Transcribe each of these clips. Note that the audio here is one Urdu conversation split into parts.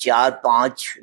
4-5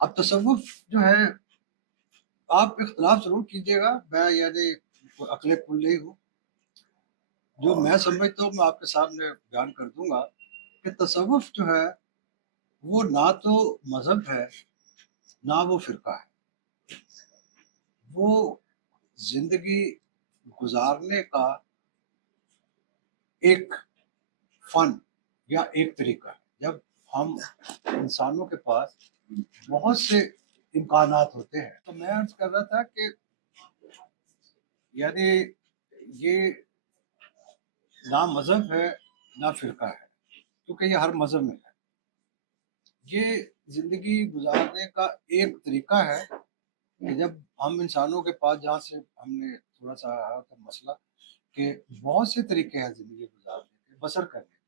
اب تصوف جو ہے آپ اختلاف ضرور کیجیے گا، میں یعنی کوئی عقل کل نہیں ہوں، جو میں سمجھتا ہوں میں آپ کے سامنے بیان کر دوں گا کہ تصوف جو ہے وہ نہ تو مذہب ہے نہ وہ فرقہ ہے، وہ زندگی گزارنے کا ایک فن یا ایک طریقہ ہے۔ جب ہم انسانوں کے پاس بہت سے امکانات ہوتے ہیں، تو میں عرض کر رہا تھا کہ یعنی یہ نہ مذہب ہے نہ فرقہ ہے، کیونکہ یہ ہر مذہب میں ہے، یہ زندگی گزارنے کا ایک طریقہ ہے کہ جب ہم انسانوں کے پاس جہاں سے ہم نے تھوڑا سا آیا تھا مسئلہ کہ بہت سے طریقے ہیں زندگی گزارنے کے، بسر کرنے کے،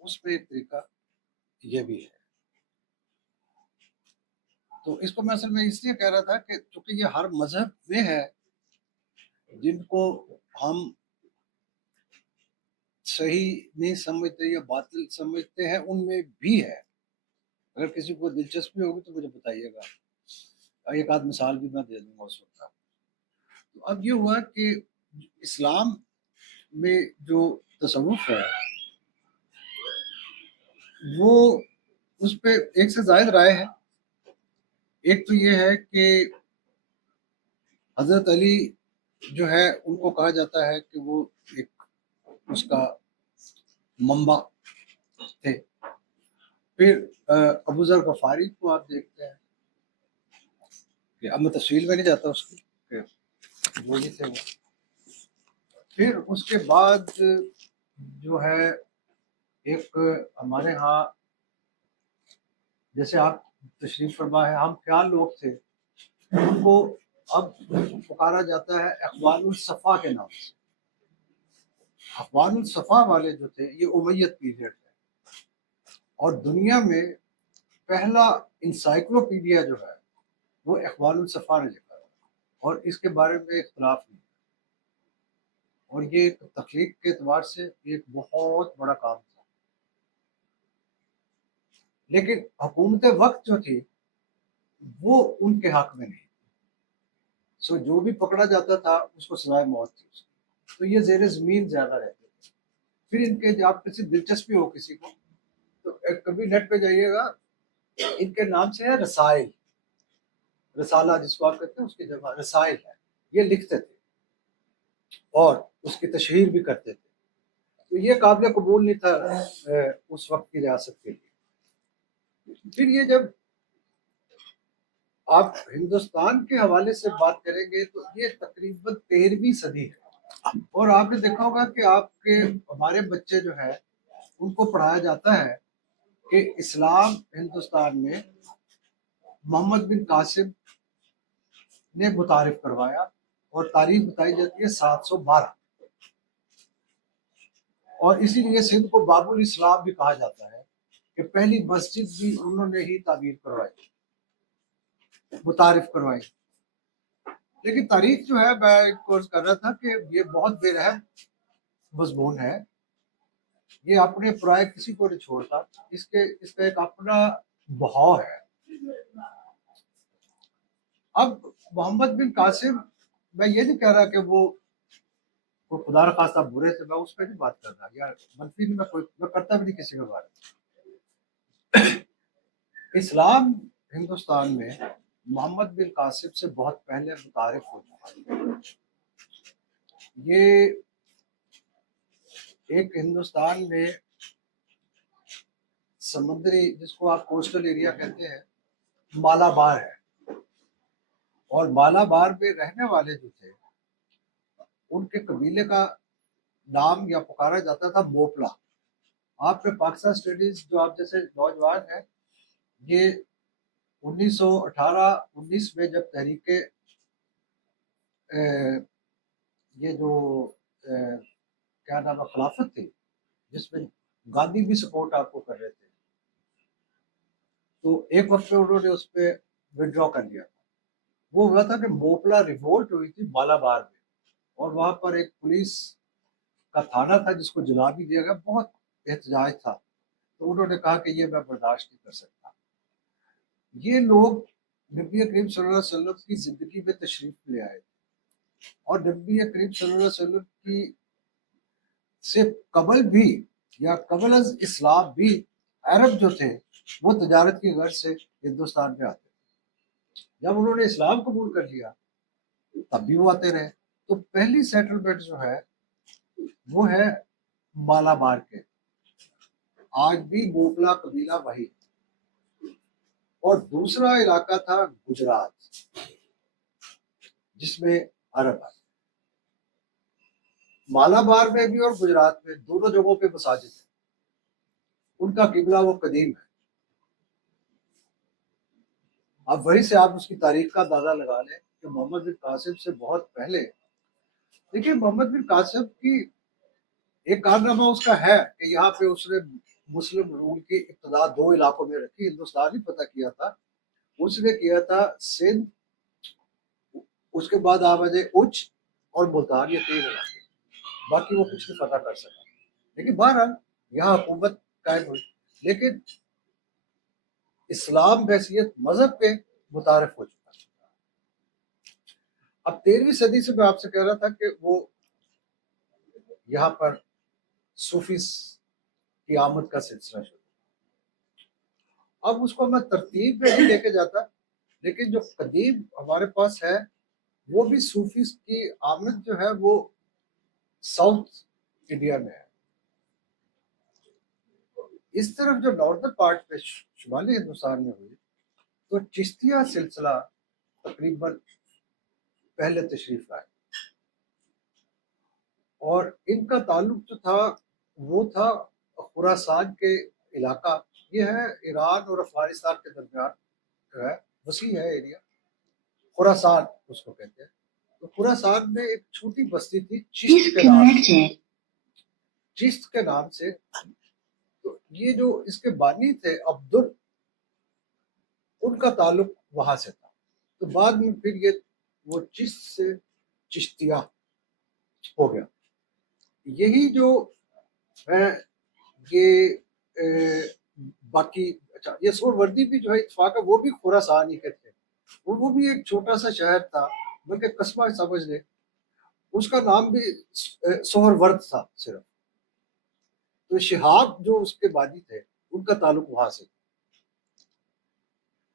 اس پہ ایک طریقہ یہ بھی ہے۔ تو اس کو میں اصل میں اس لیے کہہ رہا تھا کہ چونکہ یہ ہر مذہب میں ہے، جن کو ہم صحیح نہیں سمجھتے یا باطل سمجھتے ہیں ان میں بھی ہے۔ اگر کسی کو دلچسپی ہوگی تو مجھے بتائیے گا، ایک آدھ مثال بھی میں دے دوں گا اس وقت۔ تو اب یہ ہوا کہ اسلام میں جو تصوف ہے وہ اس پہ ایک سے زائد رائے ہے۔ ایک تو یہ ہے کہ حضرت علی جو ہے ان کو کہا جاتا ہے کہ وہ ایک اس کا منبع تھے۔ پھر ابو ذر غفاری کو آپ دیکھتے ہیں کہ اب میں تفصیل میں نہیں جاتا اس کی کہ وہ ہی تھے وہ۔ پھر اس کے بعد جو ہے ایک ہمارے ہاں جیسے آپ تشریف فرما ہے، ہم کیا لوگ تھے ان کو اب پکارا جاتا ہے اخوان الصفا کے نام سے۔ اخوان الصفا والے جو تھے یہ امیت پیریڈ ہے، اور دنیا میں پہلا انسائکلوپیڈیا جو ہے وہ اخوان الصفا نے لکھا ہے، اور اس کے بارے میں اختلاف نہیں ہے، اور یہ ایک تخلیق کے اعتبار سے ایک بہت بڑا کام تھا۔ لیکن حکومت وقت جو تھی وہ ان کے حق میں نہیں، سو جو بھی پکڑا جاتا تھا اس کو سزائے موت تھی اس کی، تو یہ زیر زمین زیادہ رہتے تھے۔ پھر ان کے آپ کسی دلچسپی ہو کسی کو تو کبھی نیٹ پہ جائیے گا، ان کے نام سے ہے رسائل، رسالہ جس کو آپ کہتے ہیں اس کی جگہ رسائل ہے، یہ لکھتے تھے اور اس کی تشہیر بھی کرتے تھے۔ تو یہ قابل قبول نہیں تھا اس وقت کی ریاست کے لیے۔ پھر یہ جب آپ ہندوستان کے حوالے سے بات کریں گے تو یہ تقریباً 13ویں صدی ہے، اور آپ نے دیکھا ہوگا کہ آپ کے ہمارے بچے جو ہے ان کو پڑھایا جاتا ہے کہ اسلام ہندوستان میں محمد بن قاسم نے متعارف کروایا، اور تاریخ بتائی جاتی ہے 712، اور اسی لیے سندھ کو باب الاسلام بھی کہا جاتا ہے کہ پہلی مسجد بھی انہوں نے ہی تعمیر کروائی، متعارف کروائی۔ لیکن تاریخ جو ہے میں کورس کر رہا تھا کہ یہ بہت بے رحم مضمون ہے، یہ اپنے پرائے کسی کو نہیں چھوڑتا، اس کا ایک اپنا بہاؤ ہے۔ اب محمد بن قاسم، میں یہ نہیں کہہ رہا کہ وہ کوئی خدا را خواستہ برے تھے، میں اس پہ نہیں بات کر رہا، یا منفی نہیں، میں کرتا بھی نہیں کسی کے بارے میں۔ اسلام ہندوستان میں محمد بن قاسم سے بہت پہلے متعارف ہو چکا۔ یہ ایک ہندوستان میں سمندری، جس کو آپ کوسٹل ایریا کہتے ہیں، مالابار ہے، اور مالابار میں رہنے والے جو تھے ان کے قبیلے کا نام یا پکارا جاتا تھا موپلا۔ آپ نے پاکستان اسٹڈیز جو آپ جیسے نوجوان ہیں، یہ 1918-19 میں جب تحریک یہ جو کیا نام ہے خلافت تھی، جس میں گاندھی بھی سپورٹ آپ کو کر رہے تھے، تو ایک وقت میں انہوں نے اس پہ ودرا کر لیا تھا۔ وہ ہوا تھا کہ موپلا ریوولٹ ہوئی تھی مالابار میں، اور وہاں پر ایک پولیس کا تھانہ تھا جس کو جلا بھی دیا گیا، بہت احتجاج تھا۔ تو انہوں نے کہا کہ یہ میں برداشت نہیں کر سکتا۔ یہ لوگ نبی کریم صلی اللہ علیہ وسلم کی زندگی میں تشریف لے آئے اور نبی کریم صلی اللہ علیہ وسلم کی سے قبل بھی یا قبل از اسلام بھی عرب جو تھے وہ تجارت کی غرض سے ہندوستان میں آتے تھے. جب انہوں نے اسلام قبول کر لیا تب بھی وہ آتے رہے. تو پہلی سیٹلمنٹ جو ہے وہ ہے مالابار کے، آج بھی موکلا قبیلہ وہی، اور دوسرا علاقہ تھا گجرات جس میں عرب آئے. مالابار میں بھی اور گجرات میں دونوں جگہوں پہ مساجد ہیں. ان کا قبلہ وہ قدیم ہے. اب وہیں سے آپ اس کی تاریخ کا اندازہ لگا لیں کہ محمد بن قاسم سے بہت پہلے. دیکھیے محمد بن قاسم کی ایک کارنامہ اس کا ہے کہ یہاں پہ اس نے مسلم رول کی ابتدا 2 علاقوں میں رکھی. ہندوستان ہی فتح کیا تھا. اس نے کیا تھا سندھ، اس کے بعد آپ آجائے اچ اور ملتان، یہ 3 علاقے. باقی وہ کچھ نہیں فتح کر سکا. لیکن بہرحال یہاں حکومت قائم ہوئی، لیکن اسلام بحیثیت مذہب کے متعارف ہو چکا. اب 13ویں صدی سے میں آپ سے کہہ رہا تھا کہ وہ یہاں پر صوفیز کی آمد کا سلسلہ شروع. اب اس کو میں ترتیب میں نہیں لے کے جاتا، لیکن جو قدیم ہمارے پاس ہے وہ بھی صوفیز کی آمد جو ہے وہ ساؤتھ انڈیا میں ہے. اس طرف جو ناردن پارٹ میں شمالی ہندوستان میں ہوئی تو چشتیہ سلسلہ تقریباً پہلے تشریف لائے، اور ان کا تعلق جو تھا وہ تھا خراسان کے علاقہ. یہ ہے ایران اور افغانستان کے درمیان جو ہے، وسیع ہے ایریا. خراسان اس کو کہتے ہیں. تو خراسان میں ایک چھوٹی بستی تھی چشت کے نام سے. تو یہ جو اس کے بانی تھے عبدل، ان کا تعلق وہاں سے تھا. تو بعد میں پھر یہ وہ چشت سے چشتیہ ہو گیا. یہی جو ہے یہ باقی اچھا یہ سہروردی بھی جو ہے اتفاق ہے وہ بھی خراسان ہی کے تھے. وہ بھی ایک چھوٹا سا شہر تھا، بلکہ قصبہ سمجھ لے. اس کا نام بھی سہرورد تھا صرف. تو شہاب جو اس کے بانی تھے ان کا تعلق وہاں سے،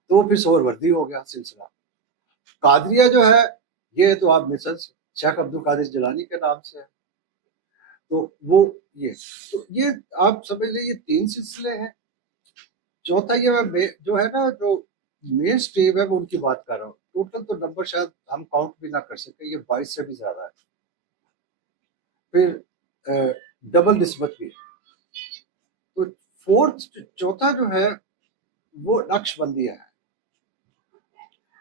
تو پھر سہروردی ہو گیا سلسلہ. قادریہ جو ہے یہ تو آپ مصر سے شیخ عبد القادر جیلانی کے نام سے ہے. تو وہ یہ آپ سمجھ لیں یہ 3 سلسلے ہیں. چوتھا یہ میں جو ہے نا جو مین سٹریم ہے وہ ان کی بات کر رہا ہوں. ٹوٹل تو نمبر شاید ہم کاؤنٹ بھی نہ کر سکتے، یہ 22 سے بھی زیادہ ہے. پھر ڈبل نسبت بھی ہے. تو چوتھا جو ہے وہ نقش بندیہ ہے.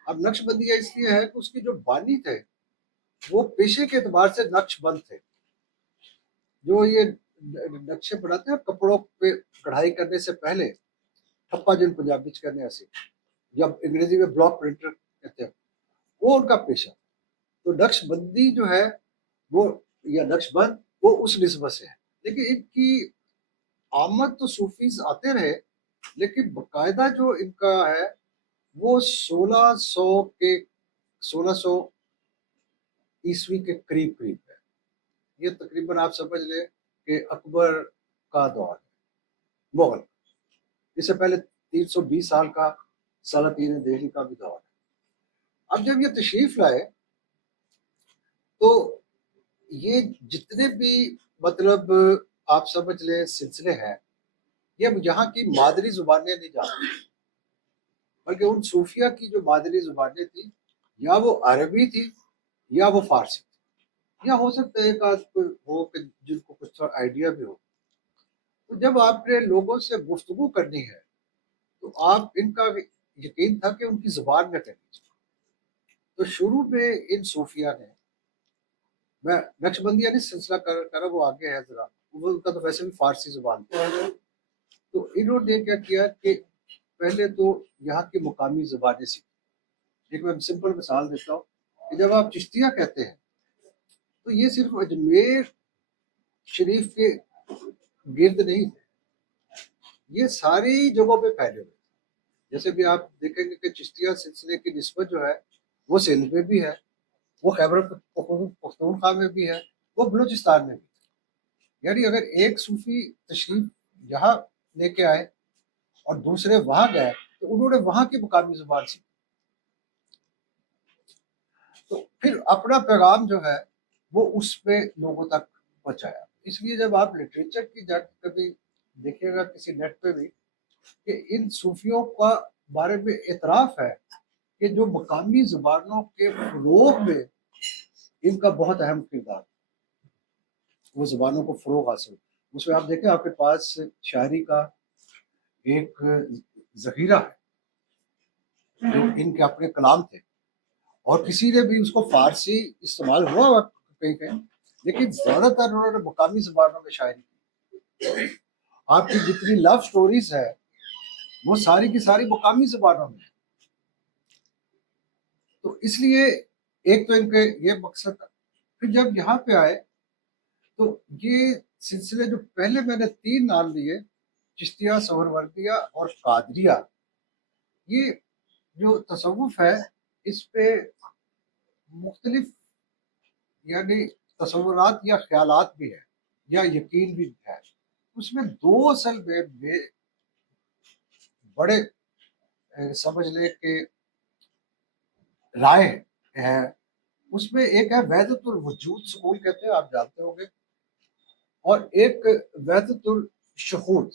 اب نقش بندیہ اس لیے ہے کہ اس کی جو بانی تھے وہ پیشے کے اعتبار سے نقش بند تھے. جو یہ نقشے بناتے ہیں کپڑوں پہ کڑھائی کرنے سے پہلے، ٹھپا جن پنجابی کرنے ایسے، یا انگریزی میں بلاک پرنٹر کہتے ہیں، وہ ان کا پیشہ. تو نقش بندی جو ہے وہ یا نقش بند وہ اس نسبت سے ہے. لیکن ان کی آمد تو صوفیز آتے رہے، لیکن باقاعدہ جو ان کا ہے وہ 1600 عیسوی کے قریب ہے. یہ تقریباً آپ سمجھ لیں کہ اکبر کا دور ہے، مغل. اس سے پہلے 320 سال کا سلاطین دہلی کا بھی دور ہے. اب جب یہ تشریف لائے تو یہ جتنے بھی مطلب آپ سمجھ لیں سلسلے ہیں، یہ یہاں کی مادری زبانیں نہیں جانتے، بلکہ ان صوفیہ کی جو مادری زبانیں تھیں یا وہ عربی تھی یا وہ فارسی تھی، یا ہو سکتا ہے ایک آدھ کوئی ہو کہ جن کو کچھ تھوڑا آئیڈیا بھی ہو. تو جب آپ نے لوگوں سے گفتگو کرنی ہے تو آپ ان کا یقین تھا کہ ان کی زبان میں کرنی چاہیے. تو شروع میں ان صوفیہ نے، میں نقش بندیہ نہیں سلسلہ کر رہا، وہ آگے ہے ذرا، وہ ان کا تو ویسے بھی فارسی زبان تھی. تو انہوں نے کیا کیا کہ پہلے تو یہاں کی مقامی زبانیں سیکھی. ایک میں سمپل مثال دیتا ہوں کہ جب آپ چشتیہ کہتے ہیں تو یہ صرف اجمیر شریف کے گرد نہیں تھے، یہ ساری جگہوں پہ پھیلے ہوئے. جیسے بھی آپ دیکھیں گے کہ چشتیہ سلسلے کی نسبت جو ہے وہ سندھ میں بھی ہے، وہ خیبر پختونخوا میں بھی ہے، وہ بلوچستان میں بھی ہے۔ یعنی اگر ایک صوفی تشریف یہاں لے کے آئے اور دوسرے وہاں گئے تو انہوں نے وہاں کی مقامی زبان سیکھی، تو پھر اپنا پیغام جو ہے وہ اس پہ لوگوں تک پہنچایا۔ اس لیے جب آپ لٹریچر کی جا کبھی دیکھیے گا کسی نیٹ پہ بھی کہ ان صوفیوں کا بارے میں اعتراف ہے کہ جو مقامی زبانوں کے فروغ میں ان کا بہت اہم کردار ہے، وہ زبانوں کو فروغ حاصل۔ اس میں آپ دیکھیں آپ کے پاس شاعری کا ایک ذخیرہ ہے جو ان کے اپنے کلام تھے، اور کسی نے بھی اس کو فارسی استعمال ہوا کہیں کہیں، لیکن زیادہ تر انہوں نے مقامی زبانوں میں شاعری کی۔ آپ کی جتنی لو سٹوریز ہے وہ ساری کی ساری مقامی زبانوں میں، تو اس لیے ایک تو ان کے یہ مقصد تھا۔ پھر جب یہاں پہ آئے تو یہ سلسلے جو پہلے میں نے 3 نام لیے، چشتیہ، سہروردیہ اور قادریہ، یہ جو تصوف ہے اس پہ مختلف یعنی تصورات یا خیالات بھی ہے یا یقین بھی ہے۔ اس میں 2 اصل میں بڑے سمجھ لیں کہ رائے ہے۔ اس میں ایک ہے وحدت الوجود سکول کہتے ہیں، آپ جانتے ہوں گے، اور ایک وحدت الشہود۔